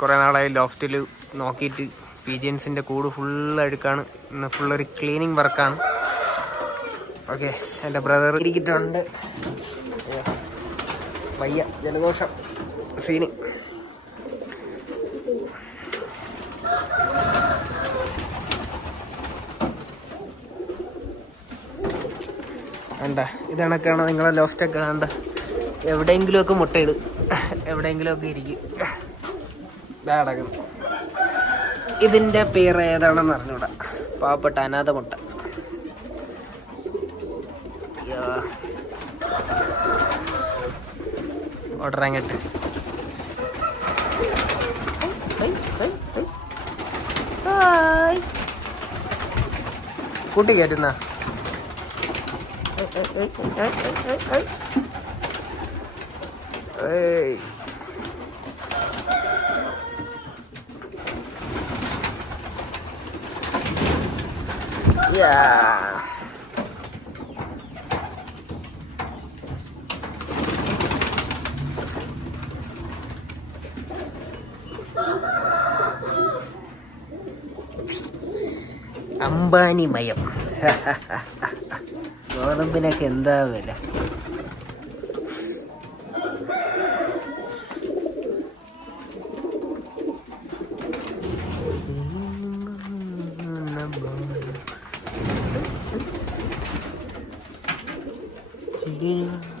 കുറേ നാളായി ലോഫ്റ്റിൽ നോക്കിയിട്ട് പീജിയൻസിൻ്റെ കൂട് ഫുള്ള് അഴുക്കാണ്. ഇന്ന് ഫുള്ളൊരു ക്ലീനിങ് വർക്കാണ്. ഓക്കെ, എൻ്റെ ബ്രദർ ഇരിക്കിട്ടുണ്ട്. വയ്യ, ജലദോഷം സീന്. വേണ്ട, ഇതണക്കാണ് നിങ്ങളെ ലോഫ്റ്റൊക്കെ. വേണ്ട, എവിടെയെങ്കിലുമൊക്കെ മുട്ടയിടും, എവിടെയെങ്കിലുമൊക്കെ ഇരിക്കും. ഇതാ കിടക്കുന്നു. ഇതിൻ്റെ പേര് ഏതാണെന്ന് അറിഞ്ഞൂടാ. പാവപ്പെട്ട അനാഥ മുട്ട. ഓർഡർ അങ്ങോട്ട് കൂട്ടി കയറ്റുന്ന അംബാനി മയം. ഗോതമ്പിനൊക്കെ എന്താ വില. Yeah.